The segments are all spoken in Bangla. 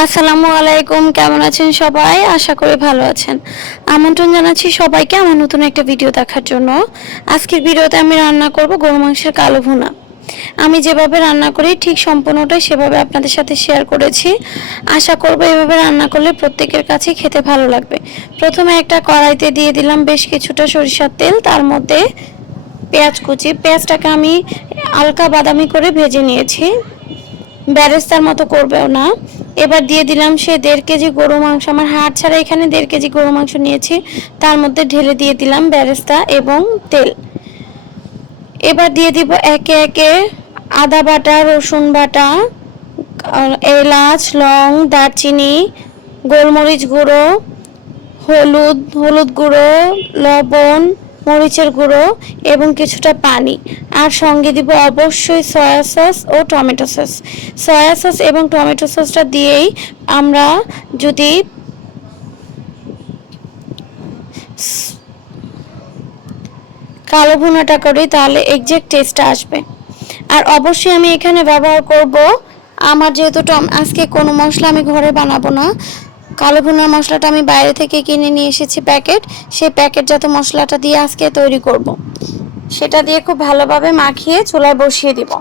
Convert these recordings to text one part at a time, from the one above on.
আসসালামু আলাইকুম, কেমন আছেন সবাই? আশা করি ভালো আছেন। আমন্ত্রণ জানাচ্ছি সবাইকে আমার নতুন একটা ভিডিও দেখার জন্য। আজকের ভিডিওতে আমি রান্না করব গরু মাংসের কালো ভুনা। আমি যেভাবে রান্না করি ঠিক সম্পূর্ণটাই সেভাবে আপনাদের সাথে শেয়ার করেছি। আশা করব এভাবে রান্না করলে প্রত্যেকের কাছে খেতে ভালো লাগবে। প্রথমে একটা কড়াইতে দিয়ে দিলাম বেশ কিছুটা সরিষার তেল, তার মধ্যে পেঁয়াজ কুচি। পেঁয়াজটাকে আমি হালকা বাদামি করে ভেজে নিয়েছি, বেরেস্তার মতো করবেও না। এবার দিয়ে দিলাম সে 1.5 কেজি গরু মাংস, আমার হাড় ছাড়া এখানে 1.5 কেজি গরু মাংস নিয়েছি, তার মধ্যে ঢেলে দিয়ে দিলাম বেরেস্তা এবং তেল। এবার দিয়ে দিব একে একে আদা বাটা, রসুন বাটা, এলাচ, লং, দারচিনি, গোলমরিচ গুঁড়ো, হলুদ গুঁড়ো, লবণ, মরিচের গুঁড়ো এবং কিছুটা পানি। আর সঙ্গে দিব অবশ্যই সয়া সস ও টমেটো সস। সয়া সস এবং টমেটো সসটা দিয়েই আমরা যদি কালো ভুনাটা করি তাহলে এক্সাক্ট টেস্টটা আসবে। আর অবশ্যই আমি এখানে ব্যবহার করব, আমার যেহেতু আজকে কোনো মশলা আমি ঘরে বানাবো না, কালো ভুনার মশলাটা আমি বাইরে থেকে কিনে নিয়ে এসেছি প্যাকেট, সেই প্যাকেটজাত মশলাটা দিয়ে আজকে তৈরি করব। সেটা দিয়ে খুব ভালোভাবে মাখিয়ে চুলায় বসিয়ে দিব।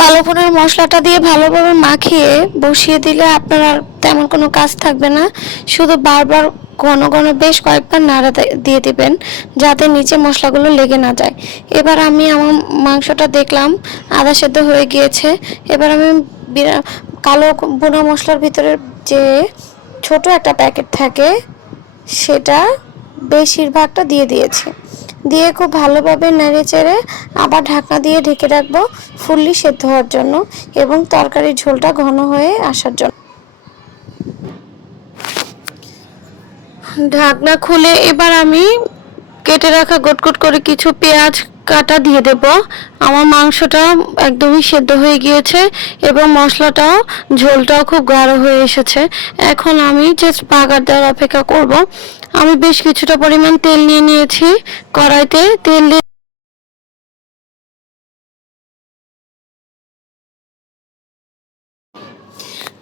কালো ভুনার মশলাটা দিয়ে ভালোভাবে মাখিয়ে বসিয়ে দিলে আপনার আর তেমন কোনো কাজ থাকবে না, শুধু বারবার ঘন ঘন বেশ কয়েকবার নাড়া দিয়ে দিবেন যাতে নিচে মশলাগুলো লেগে না যায়। এবার আমি আমার মাংসটা দেখলাম আধা সেদ্ধ হয়ে গিয়েছে। এবার আমি কালো ভুনা মশলার ভিতরে যে ছোট একটা প্যাকেট থাকে সেটা বেশিরভাগটা দিয়ে দিয়েছি, দিয়ে খুব ভালোভাবে নেড়ে চেড়ে আবার ঢাকনা দিয়ে ঢেকে রাখবো ফুললি সেদ্ধ হওয়ার জন্য এবং তরকারির ঝোলটা ঘন হয়ে আসার জন্য। ঢাকনা খুলে এবার আমি কেটে রাখা গোট করে কিছু পেঁয়াজ কাটা দিয়ে দেব। আমার মাংসটা একদমই সেদ্ধ হয়ে গিয়েছে এবং মশলাটাও ঝোলটাও খুব গাঢ় হয়ে এসেছে। এখন আমি জাস্ট বাগার দেওয়ার অপেক্ষা করব। আমি বেশ কিছুটা পরিমাণ তেল নিয়ে নিয়েছি কড়াইতে। তেল দিয়ে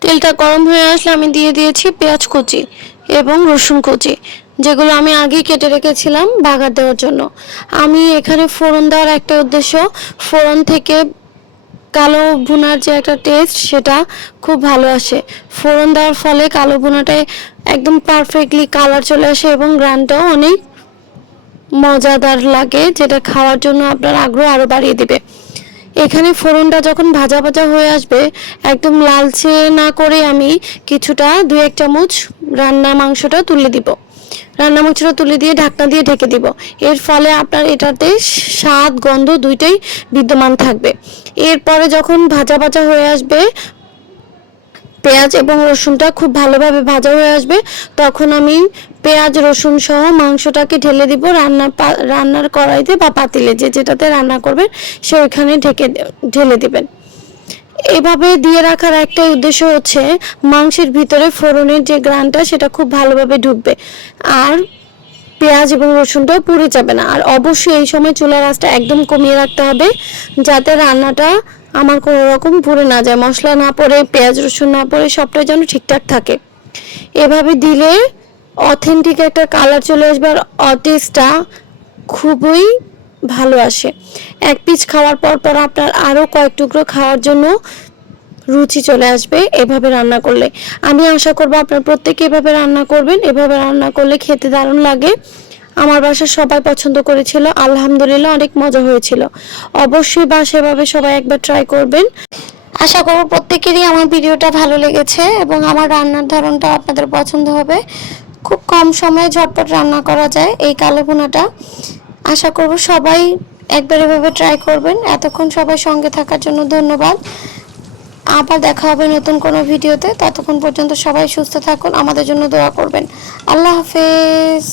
তেলটা গরম হয়ে আসলে আমি দিয়ে দিয়েছি পেঁয়াজ কুচি এবং রসুন কুচি, যেগুলো আমি আগেই কেটে রেখেছিলাম বাগার দেওয়ার জন্য। আমি এখানে ফোড়ন দেওয়ার একটা উদ্দেশ্য, ফোড়ন থেকে কালো ভুনার যে একটা টেস্ট সেটা খুব ভালো আসে। ফোড়ন দেওয়ার ফলে কালো ভুনাটায় একদম পারফেক্টলি কালার চলে আসে এবং গ্রানটাও অনেক মজাদার লাগে, যেটা খাওয়ার জন্য আপনার আগ্রহ আরও বাড়িয়ে দেবে। এখানে ফোড়নটা যখন ভাজা ভাজা হয়ে আসবে, একদম লালচে না করে আমি কিছুটা 2-1 চামচ মাংসটা তুলে দিব। রান্না মাংসটা তুলে দিয়ে ঢাকনা দিয়ে ঢেকে দিব। এর ফলে আপনার এটাতে স্বাদ গন্ধ দুইটাই বিদ্যমান থাকবে। এরপরে যখন ভাজা ভাজা হয়ে আসবে, পেঁয়াজ এবং রসুনটা খুব ভালোভাবে ভাজা হয়ে আসবে, তখন আমি পেঁয়াজ রসুন সহ মাংসটাকে ঢেলে দিব রান্নার কড়াইতে বা পাতিলে, যেটাতে রান্না করবেন সেখানে ঢেলে দিবেন। এভাবে দিয়ে রাখার একটাই উদ্দেশ্য হচ্ছে মাংসের ভিতরে ফোড়নের যে গ্রানটা সেটা খুব ভালোভাবে ঢুকবে। আর পেঁয়াজ এবং রসুনটাও পুড়ে যাবে না। আর অবশ্যই এই সময় চুলার আঁচটা একদম কমিয়ে রাখতে হবে, যাতে রান্নাটা আমার কোনো রকম পুড়ে না যায়, মশলা না পড়ে, পেঁয়াজ রসুন না পড়ে, সবটাই যেন ঠিকঠাক থাকে। এভাবে দিলে অথেন্টিক একটা কালার চলে আসবে আর টেস্টটা খুবই ভালো আসে। এক পিস খাওয়ার পর পর আপনার আরও কয়েক টুকরো খাওয়ার জন্য রুচি চলে আসবে এভাবে রান্না করলে। আমি আশা করব আপনারা প্রত্যেকে এভাবে রান্না করবেন। এভাবে রান্না করলে খেতে দারুণ লাগে। আমার বাসার সবাই পছন্দ করেছিল, আলহামদুলিল্লাহ অনেক মজা হয়েছিল। অবশ্যই বাসায় এভাবে সবাই একবার ট্রাই করবেন। আশা করব প্রত্যেকেরই আমার ভিডিওটা ভালো লেগেছে এবং আমার রান্নার ধরনটা আপনাদের পছন্দ হবে। খুব কম সময়ে ঝটপট রান্না করা যায় এই কালো ভুনাটা। আশা করব সবাই একবার এভাবে ট্রাই করবেন। এতক্ষণ সবাই সঙ্গে থাকার জন্য ধন্যবাদ। আবার দেখা হবে নতুন কোনো ভিডিওতে। ততক্ষণ পর্যন্ত সবাই সুস্থ থাকুন, আমাদের জন্য দোয়া করবেন। আল্লাহ হাফেজ।